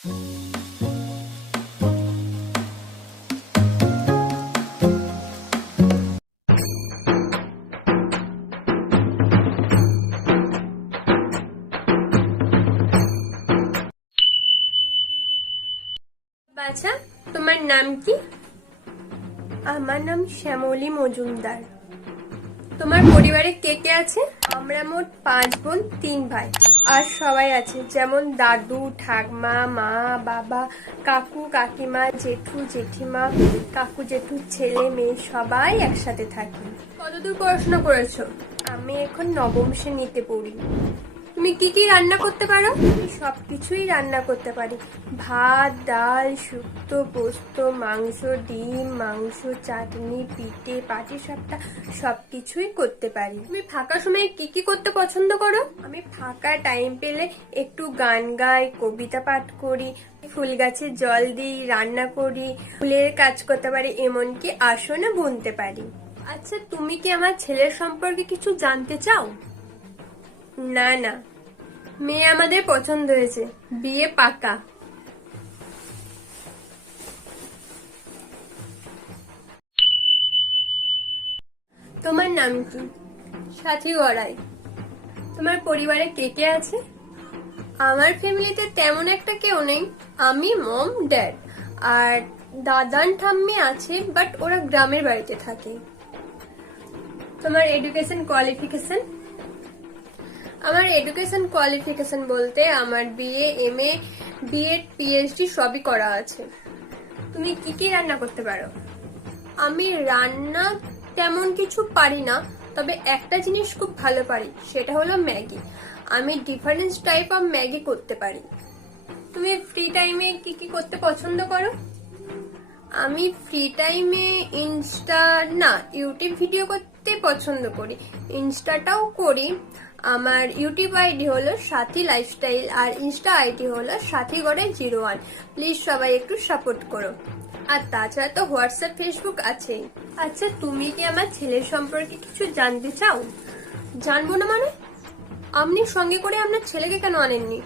আচ্ছা, তোমার নাম কি? আমার নাম শ্যামলী মজুমদার। তোমার পরিবারে কে কে আছে? আমরা মোট 5 বোন 3 ভাই। আর সবাই আছে, যেমন দাদু, ঠাকমা, মা, বাবা, কাকু, কাকিমা, জেঠু, জেঠিমা, কাকু জেঠুর ছেলে মেয়ে সবাই একসাথে থাকি। কতদূর পড়াশোনা করেছো? আমি এখন 9ম শ্রেণীতে পড়ি। তুমি কি কি রান্না করতে পারো? সবকিছুই রান্না করতে পারি। ভাত, ডাল, শুক্তো, পোস্ত, মাংস, ডিম, মাংস, চাটনি, পিঠে, পাটিসাপটা সবকিছুই করতে পারি। তুমি ফাঁকা সময়ে কি কি করতে পছন্দ করো? আমি ফাঁকা টাইম পেলে একটু গান গাই, কবিতা পাঠ করি, ফুল গাছে জল দিই, রান্না করি, ফুলের কাজ করতে পারি, এমনকি আসনও বুনতে পারি। আচ্ছা, তুমি কি আমার ছেলের সম্পর্কে কিছু জানতে চাও? না না, মেয়ে আমাদের পছন্দ হয়েছে, বিয়ে পাকা। তোমার নাম কি? সাথী গড়াই। তোমার পরিবারে কে কে আছে? আমার ফ্যামিলিতে তেমন একটা কেউ নেই। আমি, মম, ড্যাড আর দাদান ঠাম্মি আছে, বাট ওরা গ্রামের বাড়িতে থাকে। তোমার এডুকেশন কোয়ালিফিকেশন? আমার এডুকেশন কোয়ালিফিকেশন বলতে আমার বিএ, এমএ, বিএড, পিএইচডি সবই করা আছে। তুমি কি কি রান্না করতে পারো? আমি রান্না তেমন কিছু পারি না, তবে একটা জিনিস খুব ভালো পারি, সেটা হলো ম্যাগি। আমি ডিফারেন্ট টাইপ অফ ম্যাগি করতে পারি। তুমি ফ্রি টাইমে কি কি করতে পছন্দ করো? আমি ফ্রি টাইমে ইউটিউব ভিডিও করতে পছন্দ করি, ইনস্টাটাও করি। আমার ইউটিউব আইডি হলো সাথী লাইফস্টাইল আর ইনস্টা আইডি হলো সাথীগড়ে01। প্লিজ সবাই একটু সাপোর্ট করো। আর তাছাড়া তো হোয়াটসঅ্যাপ, ফেসবুক আছেই। আচ্ছা, তুমি কি আমার ছেলের সম্পর্কে কিছু জানতে চাও? জানবো না মানে? আপনি সঙ্গে করে আপনার ছেলেকে কেন আনেননি?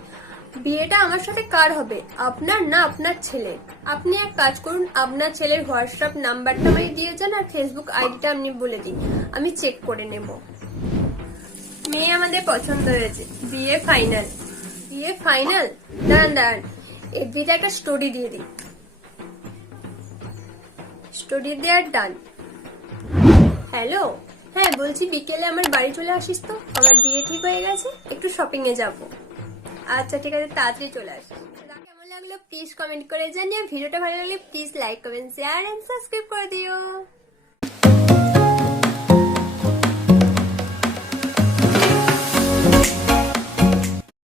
বিয়েটা আমার সাথে কার হবে, আপনার না আপনার ছেলের? আপনি এক কাজ করুন, আপনার ছেলের হোয়াটসঅ্যাপ নাম্বারটা আমায় দিয়ে যান আর ফেসবুক আইডিটা আপনি বলে দিন, আমি চেক করে নেব। মেয়ে আমাদের পছন্দ হয়েছে, বিয়ে ফাইনাল। বিয়ে ফাইনাল? দাঁড়ান দাঁড়ান, এফবিতে একটা স্টোরি দিয়ে দিই। স্টোরি দেওয়ার ডান। হ্যালো, হ্যাঁ বলছি, বিকেলে আমার বাড়ি চলে আসিস তো, আমার বিয়ে ঠিক হয়ে গেছে, একটু শপিং এ যাবো। আচ্ছা ঠিক আছে, তাড়াতাড়ি চলে আসিস। কেমন লাগলো প্লিজ কমেন্ট করে জানিও। ভিডিওটা ভালো লাগলে please like, comment, share and subscribe করে দিও।